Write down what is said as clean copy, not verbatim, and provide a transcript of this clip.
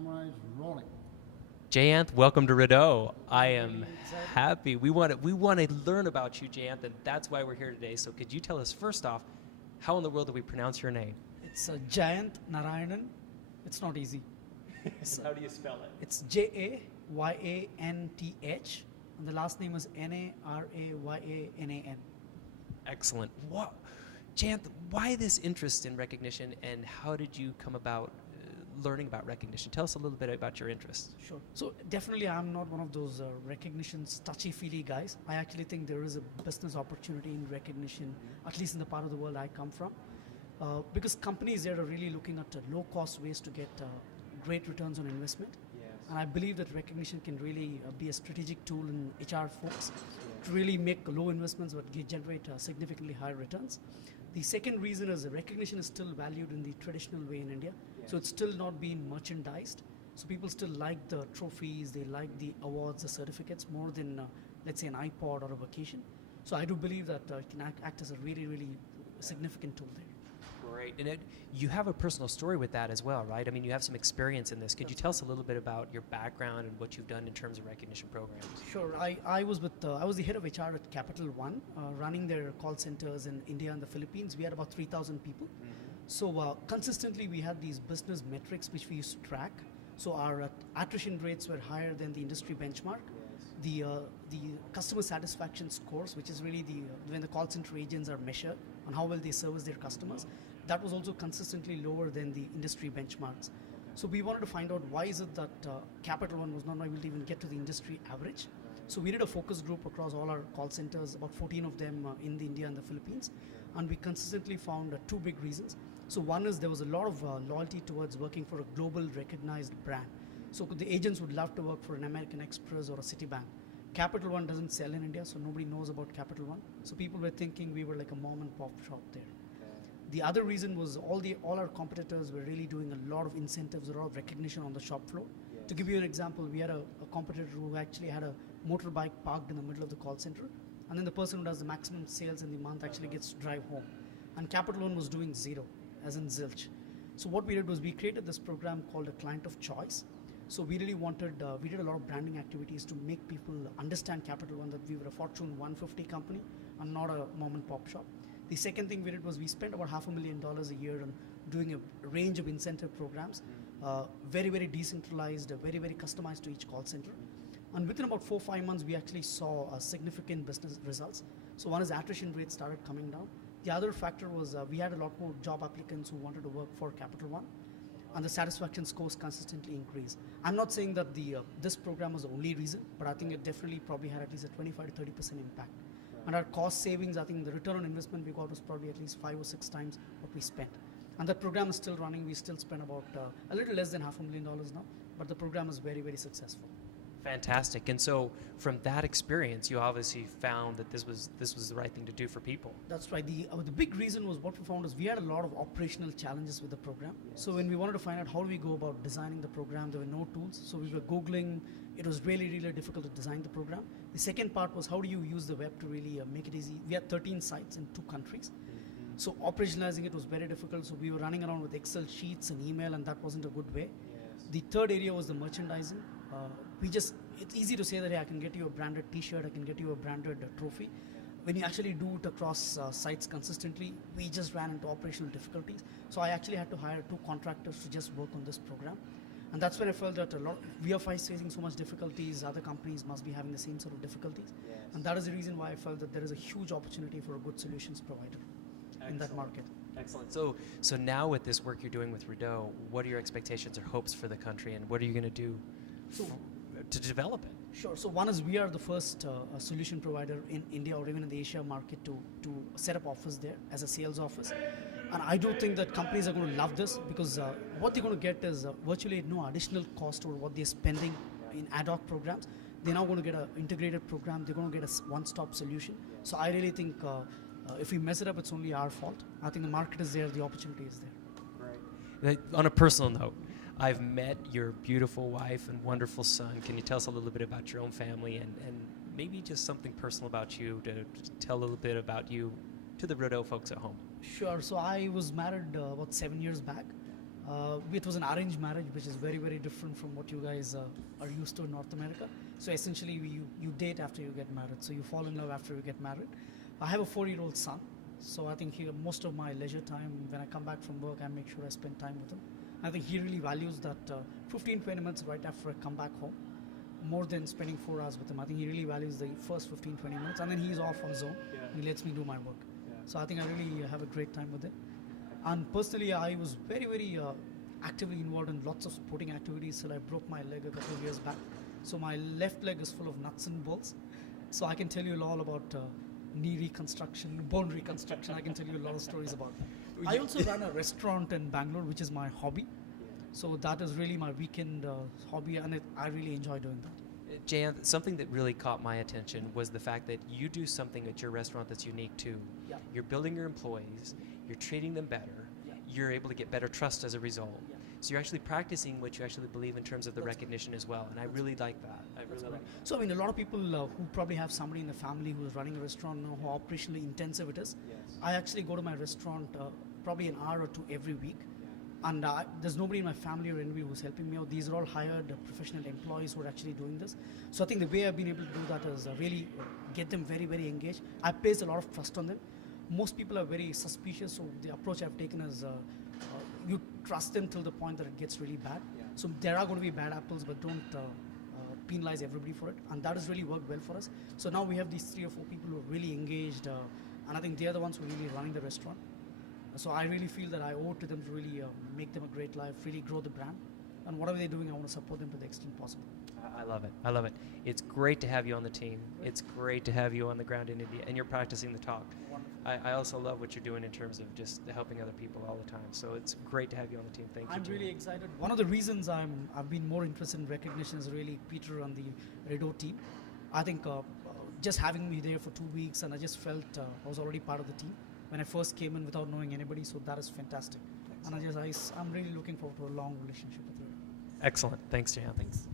camera is rolling. Jayanth, welcome to Rideau. I am happy. We want to learn about you, Jayanth, and that's why we're here today. So could you tell us first off, how in the world do we pronounce your name? It's Jayanth Narayanan. It's not easy. How do you spell it? It's Jayanth, and the last name is Narayanan. Excellent. What, Jayanth, why this interest in recognition, and how did you come about learning about recognition? Tell us a little bit about your interests. Sure. So definitely I'm not one of those recognitions touchy-feely guys. I actually think there is a business opportunity in recognition, at least in the part of the world I come from. Because companies there are really looking at low-cost ways to get great returns on investment. And I believe that recognition can really be a strategic tool in HR folks to really make low investments but generate significantly higher returns. The second reason is that recognition is still valued in the traditional way in India. So it's still not being merchandised. So people still like the trophies, they like the awards, the certificates more than, let's say, an iPod or a vacation. So I do believe that it can act as a really, really significant tool there. Great. And you have a personal story with that as well, right? I mean, you have some experience in this. Could you tell us a little bit about your background and what you've done in terms of recognition programs? Sure. I was the head of HR at Capital One, running their call centers in India and the Philippines. We had about 3,000 people. So consistently we had these business metrics which we used to track. So our attrition rates were higher than the industry benchmark. The customer satisfaction scores, which is really when the call center agents are measured on how well they service their customers, that was also consistently lower than the industry benchmarks. So we wanted to find out why is it that Capital One was not able to even get to the industry average. So we did a focus group across all our call centers, about 14 of them in India and the Philippines, and we consistently found two big reasons. So one is there was a lot of loyalty towards working for a global recognized brand. So the agents would love to work for an American Express or a Citibank. Capital One doesn't sell in India, so nobody knows about Capital One. So people were thinking we were like a mom and pop shop there. The other reason was all our competitors were really doing a lot of incentives, a lot of recognition on the shop floor. To give you an example, we had a competitor who actually had a motorbike parked in the middle of the call center, and then the person who does the maximum sales in the month actually gets to drive home. And Capital One was doing zero, as in zilch. So what we did was we created this program called a client of choice. So we really wanted, we did a lot of branding activities to make people understand Capital One, that we were a Fortune 150 company and not a mom and pop shop. The second thing we did was we spent about $500,000 a year on doing a range of incentive programs, very, very decentralized, very, very customized to each call center. And within about 4 or 5 months, we actually saw significant business results. So one is attrition rates started coming down. The other factor was we had a lot more job applicants who wanted to work for Capital One, and the satisfaction scores consistently increased. I'm not saying that this program was the only reason, but I think it definitely probably had at least a 25 to 30% impact. And our cost savings, I think the return on investment we got was probably at least 5 or 6 times what we spent. And that program is still running. We still spend about a little less than $500,000 now, but the program is very, very successful. Fantastic. And so from that experience, you obviously found that this was the right thing to do for people. That's right. The big reason was what we found is we had a lot of operational challenges with the program. So when we wanted to find out how do we go about designing the program, there were no tools. So we were Googling. It was really, really difficult to design the program. The second part was how do you use the web to really make it easy. We had 13 sites in 2 countries. So operationalizing it was very difficult. So we were running around with Excel sheets and email, and that wasn't a good way. The third area was the merchandising. It's easy to say that, hey, I can get you a branded t-shirt, I can get you a branded trophy. When you actually do it across sites consistently, we just ran into operational difficulties. So I actually had to hire 2 contractors to just work on this program. And that's when I felt that VFI is facing so much difficulties, other companies must be having the same sort of difficulties. And that is the reason why I felt that there is a huge opportunity for a good solutions provider in that market. Excellent. So now with this work you're doing with Rideau, what are your expectations or hopes for the country, and what are you going to do to develop it? Sure. So one is we are the first solution provider in India or even in the Asia market to set up office there as a sales office. And I do think that companies are going to love this because what they're going to get is virtually no additional cost over what they're spending in ad hoc programs. They're now going to get an integrated program. They're going to get a one-stop solution. So I really think if we mess it up, it's only our fault. I think the market is there, the opportunity is there. Right. On a personal note, I've met your beautiful wife and wonderful son. Can you tell us a little bit about your own family and maybe just something personal about you to tell a little bit about you to the Rideau folks at home? Sure. So I was married about 7 years back. It was an arranged marriage, which is very, very different from what you guys are used to in North America. So essentially, you date after you get married. So you fall in love after you get married. I have a 4-year-old son. So I think most of my leisure time, when I come back from work, I make sure I spend time with him. I think he really values that 15, 20 minutes right after I come back home, more than spending 4 hours with him. I think he really values the first 15, 20 minutes, and then he's off on his own. He lets me do my work. So I think I really have a great time with him. And personally, I was very, very actively involved in lots of sporting activities till I broke my leg a couple of years back. So my left leg is full of nuts and bolts. So I can tell you all about knee reconstruction, bone reconstruction. I can tell you a lot of stories about that. I also run a restaurant in Bangalore, which is my hobby. So that is really my weekend hobby, and I really enjoy doing that. Jayant, something that really caught my attention was the fact that you do something at your restaurant that's unique too. Yeah. You're building your employees, you're treating them better, Yeah. you're able to get better trust as a result. Yeah. So you're actually practicing what you actually believe in terms of the That's recognition as well, and I really like that. I really like that. So I mean, a lot of people who probably have somebody in the family who's running a restaurant know how operationally intensive it is. Yes. I actually go to my restaurant probably an hour or two every week. And there's nobody in my family or anybody who's helping me out. These are all hired professional employees who are actually doing this. So I think the way I've been able to do that is really get them very, very engaged. I place a lot of trust on them. Most people are very suspicious, so the approach I've taken is you trust them till the point that it gets really bad. Yeah. So there are going to be bad apples, but don't penalize everybody for it. And that has really worked well for us. So now we have these 3 or 4 people who are really engaged, and I think they are the ones who are really running the restaurant. So I really feel that I owe it to them to really make them a great life, really grow the brand. And whatever they're doing, I want to support them to the extent possible. I love it. I love it. It's great to have you on the team. It's great to have you on the ground in India, and you're practicing the talk. I also love what you're doing in terms of just helping other people all the time. So it's great to have you on the team. Thank you. I'm Jayant. really excited. One of the reasons I've been more interested in recognition is really Peter and the Redo team. I think just having me there for 2 weeks, and I just felt I was already part of the team when I first came in without knowing anybody. So that is fantastic. And I'm really looking forward to a long relationship with her. Excellent. Thanks, Jayant. Thanks.